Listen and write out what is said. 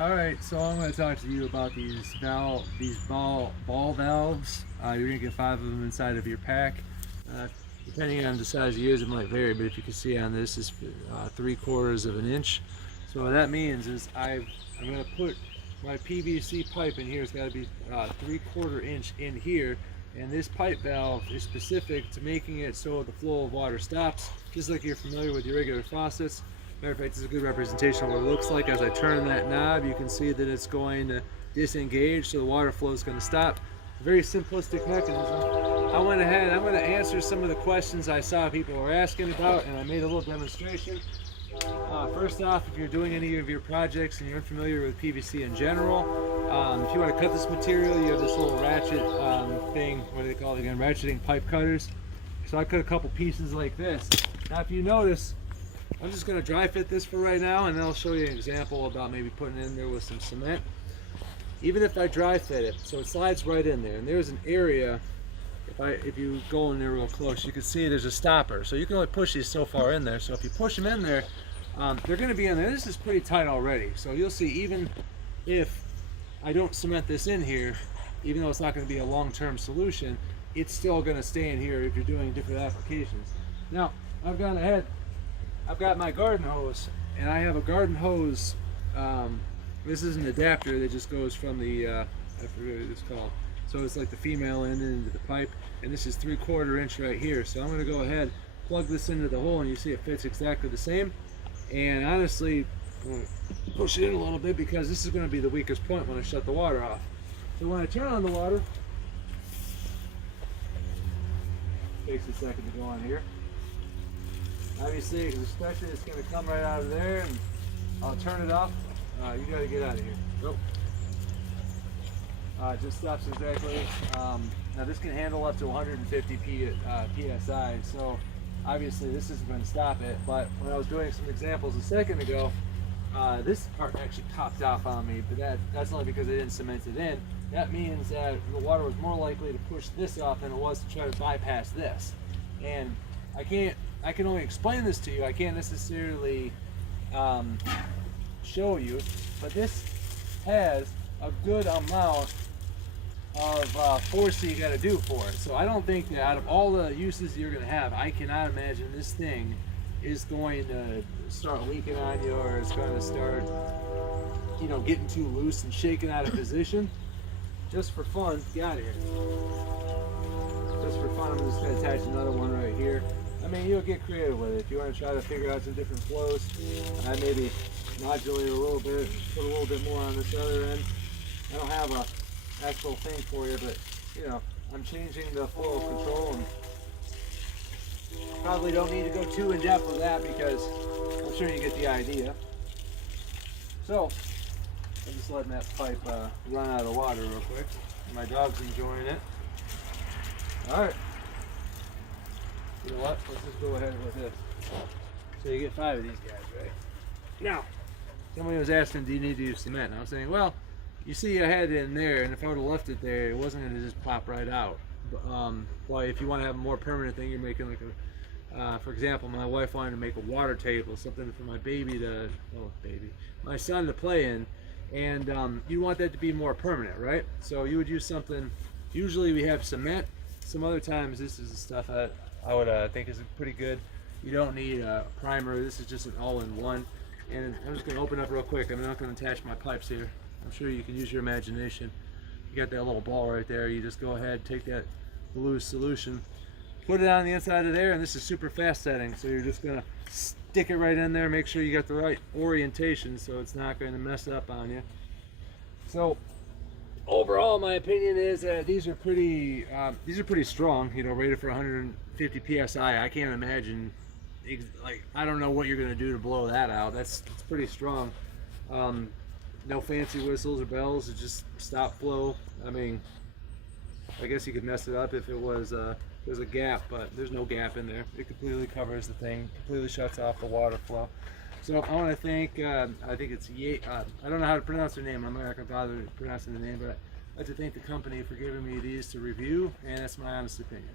All right, so I'm going to talk to you about these ball valves. You're going to get 5 of them inside of your pack. Depending on the size of yours, it might vary, but if you can see on this, is 3/4 of an inch. So what that means is I'm going to put my PVC pipe in here. It's got to be 3/4 inch in here, and this pipe valve is specific to making it so the flow of water stops, just like you're familiar with your regular faucets. Matter of fact, this is a good representation of what it looks like. As I turn that knob, you can see that it's going to disengage, so the water flow is going to stop. Very simplistic mechanism. I went ahead, I'm going to answer some of the questions I saw people were asking about, and I made a little demonstration. First off, if you're doing any of your projects and you're unfamiliar with PVC in general, if you want to cut this material, you have this little ratchet thing, what do they call it again, ratcheting pipe cutters. So I cut a couple pieces like this. Now if you notice, I'm just going to dry fit this for right now, and then I'll show you an example about maybe putting it in there with some cement. Even if I dry fit it, so it slides right in there, and there's an area, if you go in there real close, you can see there's a stopper. So you can only push these so far in there. So if you push them in there, they're going to be in there. This is pretty tight already. So you'll see, even if I don't cement this in here, even though it's not going to be a long-term solution, it's still going to stay in here if you're doing different applications. Now, I've gone ahead. I've got my garden hose, and I have a garden hose. This is an adapter that just goes from the, I forget what it's called. So it's like the female end into the pipe, and this is 3/4 inch right here. So I'm going to go ahead, plug this into the hole, and you see it fits exactly the same. And honestly, I'm going to push it in a little bit because this is going to be the weakest point when I shut the water off. So when I turn on the water, takes a second to go on here. Obviously, especially it's going to come right out of there, and I'll turn it off. You got to get out of here. Nope. It just stops exactly. Now this can handle up to 150 psi, so obviously this isn't going to stop it. But when I was doing some examples a second ago, this part actually popped off on me, but that's only because I didn't cement it in. That means that the water was more likely to push this off than it was to try to bypass this. And I can only explain this to you. I can't necessarily show you, but this has a good amount of force that you got to do for it. So I don't think that out of all the uses you're going to have, I cannot imagine this thing is going to start leaking on you, or it's going to start, you know, getting too loose and shaking out of position. Just for fun, get out of here. Just for fun, I'm just going to attach another one right here. I mean, you'll get creative with it. If you want to try to figure out some different flows, I maybe modulate a little bit, put a little bit more on this other end. I don't have a actual thing for you, but you know, I'm changing the flow of control, and probably don't need to go too in depth with that because I'm sure you get the idea. So I'm just letting that pipe run out of water real quick. My dog's enjoying it. All right. You know what? Let's just go ahead with this. So you get 5 of these guys, right? Now, somebody was asking, do you need to use cement? And I was saying, well, you see I had it in there, and if I would have left it there, it wasn't going to just pop right out. Well, if you want to have a more permanent thing, you're making like a, for example, my wife wanted to make a water table, something for my my son to play in, and you want that to be more permanent, right? So you would use something, usually we have cement. Some other times this is the stuff that I would think is pretty good. You don't need a primer. This is just an all-in-one. And I'm just going to open up real quick. I'm not going to attach my pipes here. I'm sure you can use your imagination. You got that little ball right there. You just go ahead, take that blue solution, put it on the inside of there, and this is super fast setting. So you're just going to stick it right in there. Make sure you got the right orientation so it's not going to mess up on you. So overall, my opinion is that these are pretty strong. You know, rated for 150 psi. I can't imagine, like, I don't know what you're going to do to blow that out. It's pretty strong. No fancy whistles or bells. It's just stop flow. I mean, I guess you could mess it up if it was there's a gap, but there's no gap in there. It completely covers the thing. Completely shuts off the water flow. So I want to thank, I think it's I don't know how to pronounce their name. I'm not going to bother pronouncing the name, but I'd like to thank the company for giving me these to review, and that's my honest opinion.